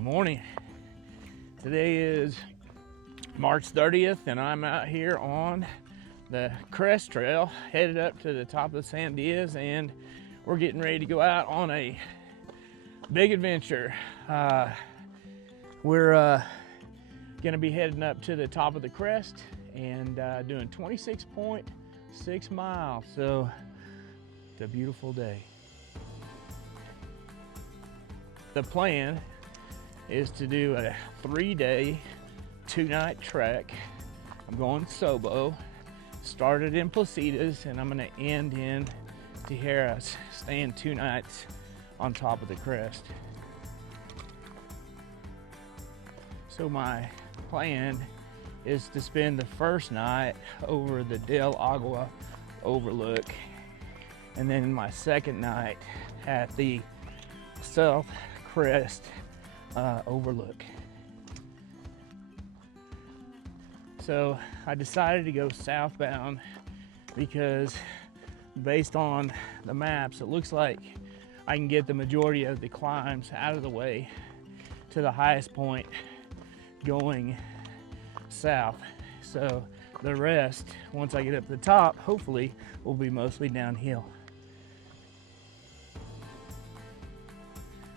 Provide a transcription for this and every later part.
Good morning. Today is March 30th and I'm out here on the Crest Trail headed up to the top of the Sandias, and we're getting ready to go out on a big adventure. We're gonna be heading up to the top of the crest and doing 26.6 miles, so it's a beautiful day. The plan is to do a 3-day, 2-night trek. I'm going Sobo, started in Placitas, and I'm gonna end in Tijeras, staying 2 nights on top of the crest. So my plan is to spend the first night over the Del Agua overlook, and then my second night at the South Crest overlook. So I decided to go southbound because based on the maps, it looks like I can get the majority of the climbs out of the way to the highest point going south. So the rest, once I get up to the top, hopefully will be mostly downhill.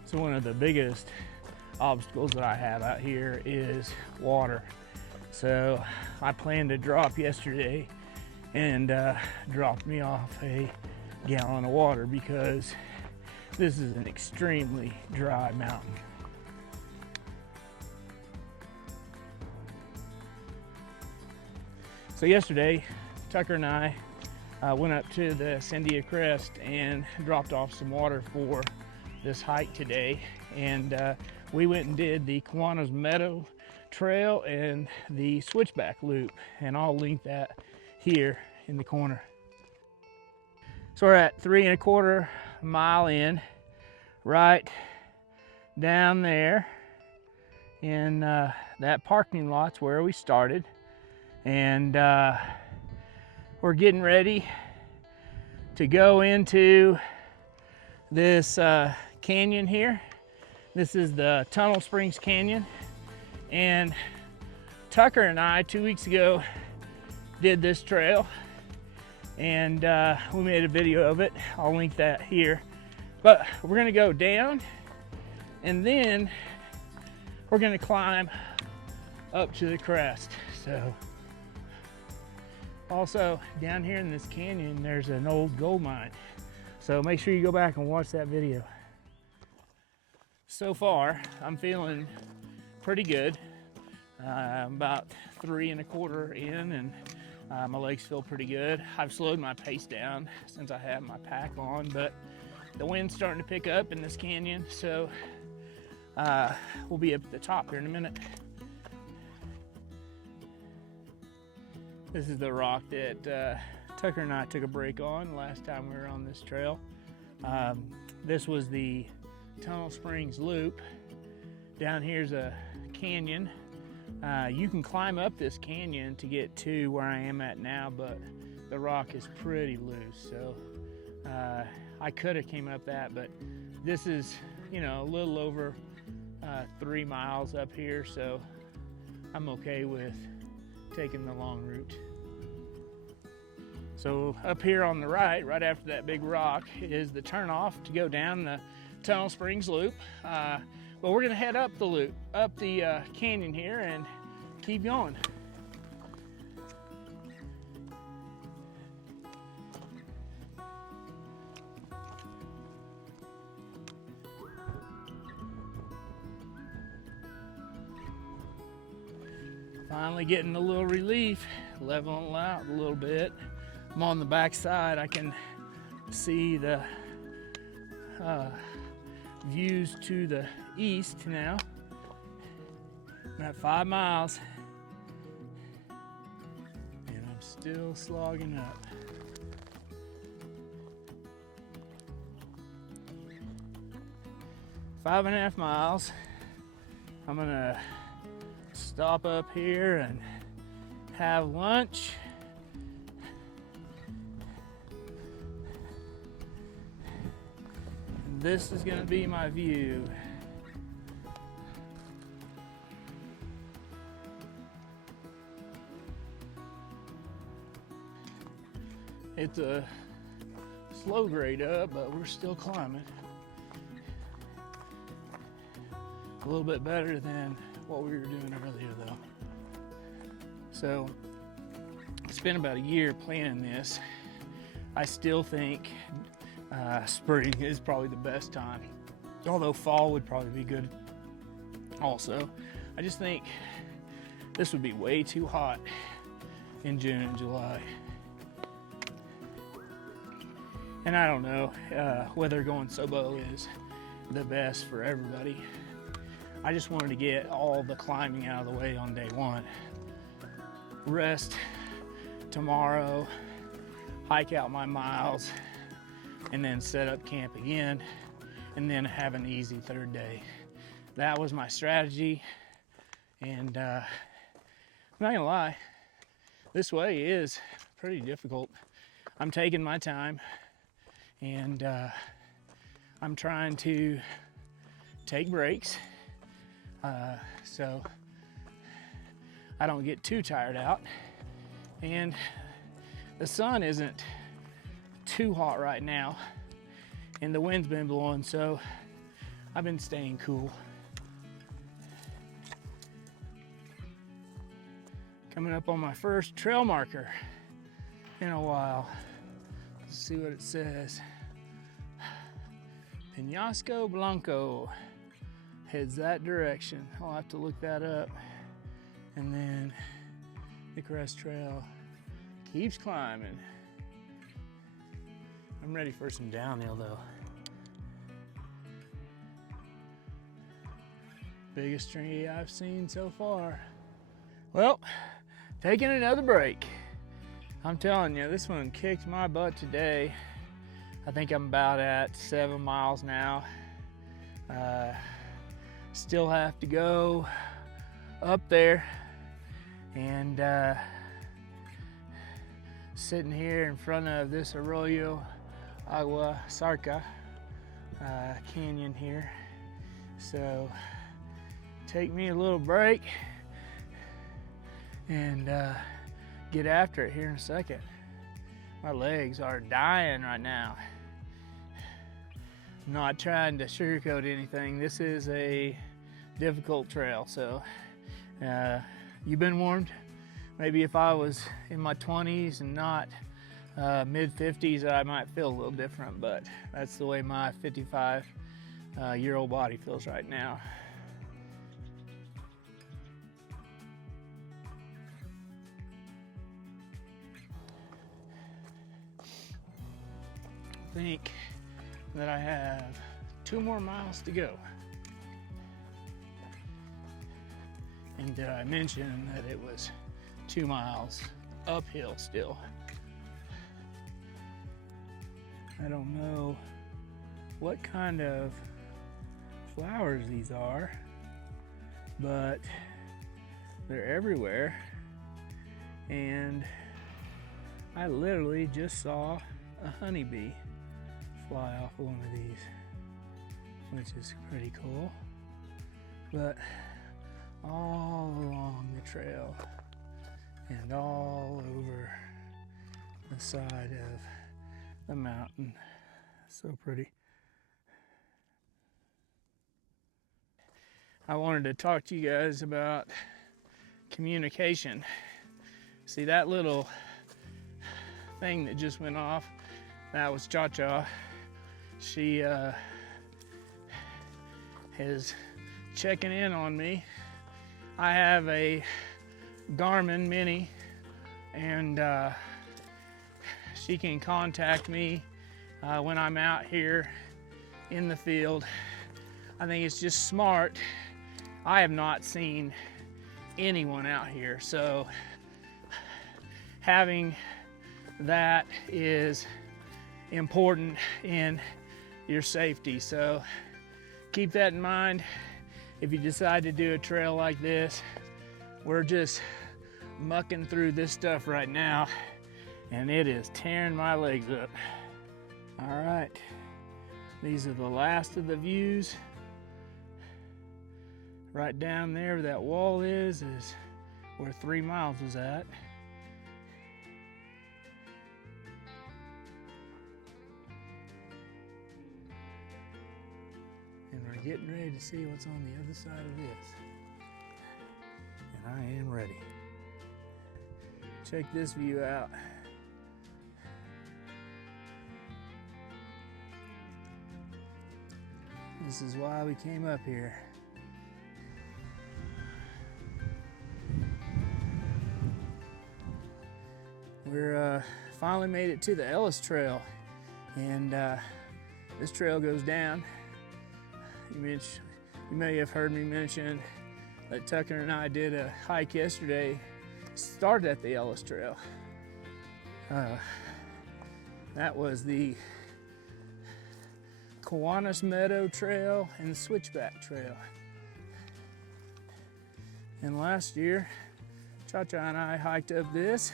So one of the biggest obstacles that I have out here is water. So I planned to drop yesterday and dropped me off a gallon of water because this is an extremely dry mountain. So yesterday, Tucker and I went up to the Sandia Crest and dropped off some water for this hike today, and we went and did the Kiwanis Meadow Trail and the Switchback Loop, and I'll link that here in the corner. So we're at 3¼ mile in, right down there in that parking lot's where we started, and we're getting ready to go into this canyon here. This is the Tunnel Springs Canyon, and Tucker and I 2 weeks ago did this trail, and we made a video of it. I'll link that here. But we're gonna go down, and then we're gonna climb up to the crest. So also down here in this canyon, there's an old gold mine. So make sure you go back and watch that video. So far, I'm feeling pretty good. I'm about 3¼ in, and my legs feel pretty good. I've slowed my pace down since I have my pack on, but the wind's starting to pick up in this canyon, so we'll be up at the top here in a minute. This is the rock that Tucker and I took a break on last time we were on this trail. This was the Tunnel Springs Loop. Down here's a canyon. You can climb up this canyon to get to where I am at now, but the rock is pretty loose. So I could have came up that, but this is, you know, a little over 3 miles up here, so I'm okay with taking the long route. So up here on the right after that big rock, is the turnoff to go down the Tunnel Springs Loop. But we're gonna head up the loop, up the canyon here, and keep going. Finally getting a little relief, leveling out a little bit. I'm on the back side. I can see the views to the east now. I'm at 5 miles, and I'm still slogging up. Five and a half miles. I'm gonna stop up here and have lunch. And this is gonna be my view. It's a slow grade up, but we're still climbing. A little bit better than what we were doing earlier though. So it's been about a year planning this. I still think spring is probably the best time, although fall would probably be good also. I just think this would be way too hot in June and July. And I don't know whether going Sobo is the best for everybody. I just wanted to get all the climbing out of the way on day one. Rest tomorrow, hike out my miles, and then set up camp again, and then have an easy third day. That was my strategy, and I'm not gonna lie, this way is pretty difficult. I'm taking my time, and I'm trying to take breaks so I don't get too tired out. And the sun isn't too hot right now, and the wind's been blowing, so I've been staying cool. Coming up on my first trail marker in a while. Let's see what it says. Peñasco Blanco heads that direction. I'll have to look that up. And then the Crest Trail keeps climbing. I'm ready for some downhill though. Biggest tree I've seen so far. Well, taking another break. I'm telling you, this one kicked my butt today. I think I'm about at 7 miles now. Still have to go up there, and sitting here in front of this Arroyo Agua Sarca canyon here. So take me a little break and get after it here in a second. My legs are dying right now. I'm not trying to sugarcoat anything. This is a difficult trail, so you've been warned. Maybe if I was in my 20s and not mid-50s, I might feel a little different, but that's the way my 55-year-old body feels right now. I think that I have 2 more miles to go. And did I mention that it was 2 miles uphill still? I don't know what kind of flowers these are, but they're everywhere. And I literally just saw a honeybee fly off of one of these, which is pretty cool. But all along the trail and all over the side of the mountain. So pretty. I wanted to talk to you guys about communication. See that little thing that just went off? That was Cha-Cha. She is checking in on me. I have a Garmin Mini, and she can contact me when I'm out here in the field. I think it's just smart. I have not seen anyone out here, so having that is important in your safety. So keep that in mind if you decide to do a trail like this. We're just mucking through this stuff right now, and it is tearing my legs up. All right, these are the last of the views. Right down there where that wall is where 3 miles was at. getting ready to see what's on the other side of this. And I am ready. Check this view out. This is why we came up here. We're finally made it to the Ellis Trail, and this trail goes down. You may have heard me mention that Tucker and I did a hike yesterday, started at the Ellis Trail. That was the Kiwanis Meadow Trail and the Switchback Trail. And last year, Cha-Cha and I hiked up this,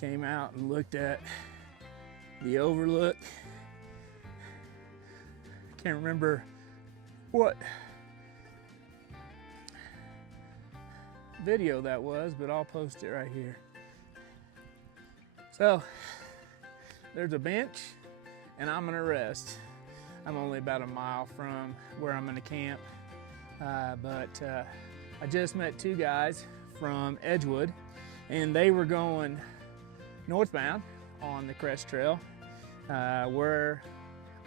came out and looked at the overlook. Can't remember what video that was, but I'll post it right here. So there's a bench and I'm gonna rest. I'm only about a mile from where I'm gonna camp, but I just met two guys from Edgewood, and they were going northbound on the Crest Trail, where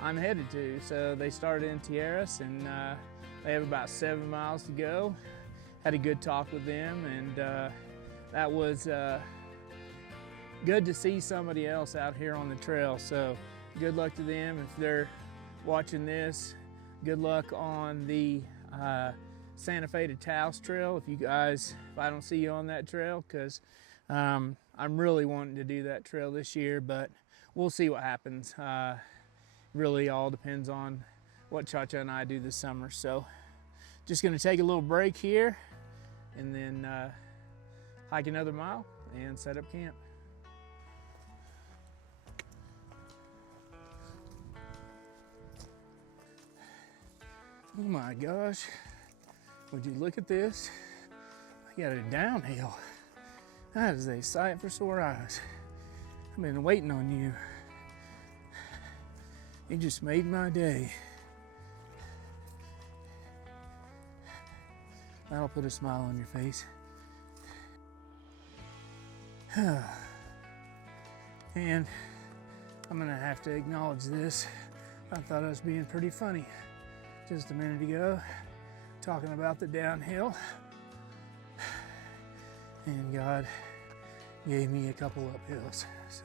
I'm headed to. So they started in Tijeras, and they have about 7 miles to go. Had a good talk with them, and that was good to see somebody else out here on the trail. So good luck to them if they're watching this. Good luck on the Santa Fe to Taos Trail if I don't see you on that trail, because I'm really wanting to do that trail this year, but we'll see what happens. Really all depends on what Cha-Cha and I do this summer. So just gonna take a little break here and then hike another mile and set up camp. Oh my gosh, would you look at this? I got a downhill. That is a sight for sore eyes. I've been waiting on you. You just made my day. That'll put a smile on your face. And I'm gonna have to acknowledge this. I thought I was being pretty funny just a minute ago, talking about the downhill. And God gave me a couple uphills, so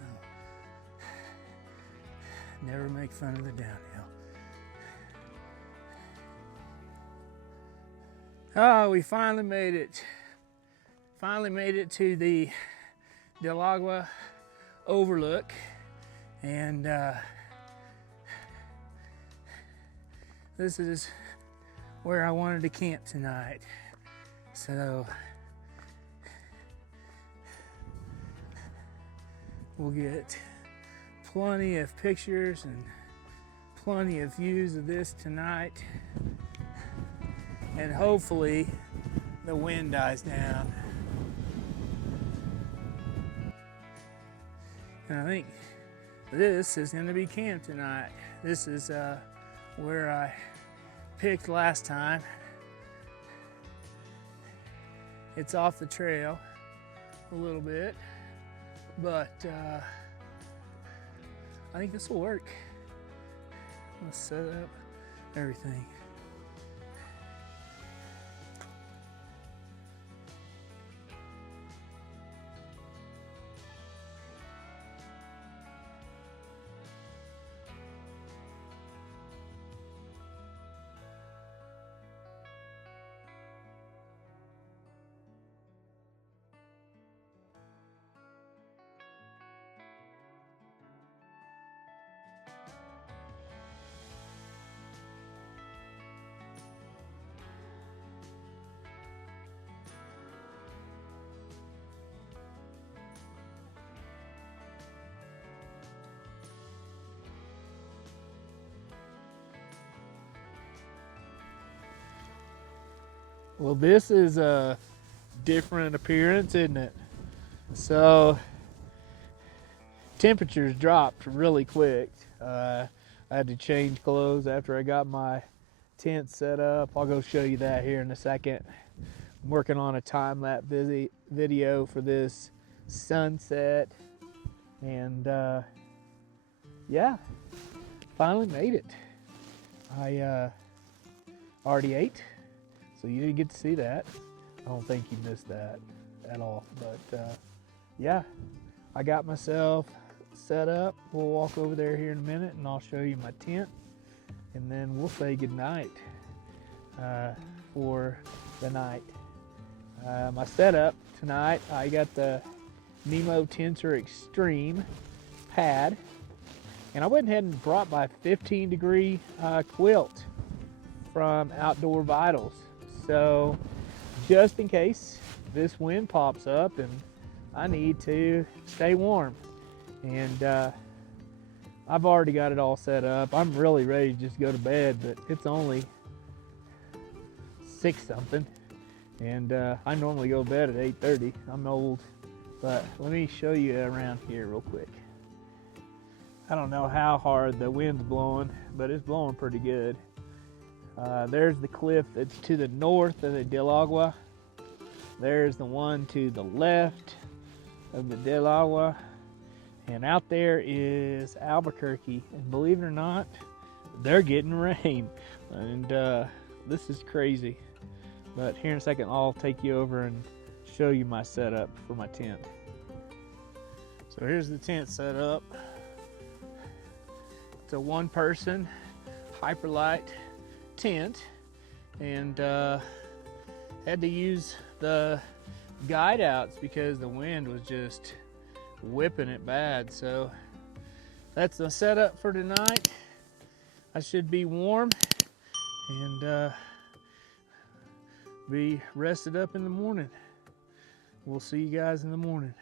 never make fun of the downhill. Oh, we finally made it. Finally made it to the Del Agua overlook, and this is where I wanted to camp tonight. So we'll get plenty of pictures and plenty of views of this tonight, and hopefully the wind dies down. And I think this is going to be camp tonight. This is where I picked last time. It's off the trail a little bit, but I think this will work. Let's set up everything. Well, this is a different appearance, isn't it? So temperatures dropped really quick. I I had to change clothes after I got my tent set up. I'll go show you that here in a second. I'm working on a time-lapse video for this sunset, and yeah, finally made it. I already ate, so you didn't get to see that. I don't think you missed that at all, but yeah, I got myself set up. We'll walk over there here in a minute and I'll show you my tent, and then we'll say goodnight for the night. My setup tonight, I got the Nemo Tensor Extreme pad, and I went ahead and brought my 15-degree quilt from Outdoor Vitals. So just in case this wind pops up and I need to stay warm. And I've already got it all set up. I'm really ready to just go to bed, but it's only 6 something. And I normally go to bed at 8:30. I'm old. But let me show you around here real quick. I don't know how hard the wind's blowing, but it's blowing pretty good. There's the cliff that's to the north of the Del Agua. There's the one to the left of the Del Agua. And out there is Albuquerque. And believe it or not, they're getting rain. And this is crazy. But here in a second, I'll take you over and show you my setup for my tent. So here's the tent set up. It's a one-person hyperlight tent, and had to use the guide outs because the wind was just whipping it bad. So that's the setup for tonight. I should be warm and be rested up in the morning. We'll see you guys in the morning.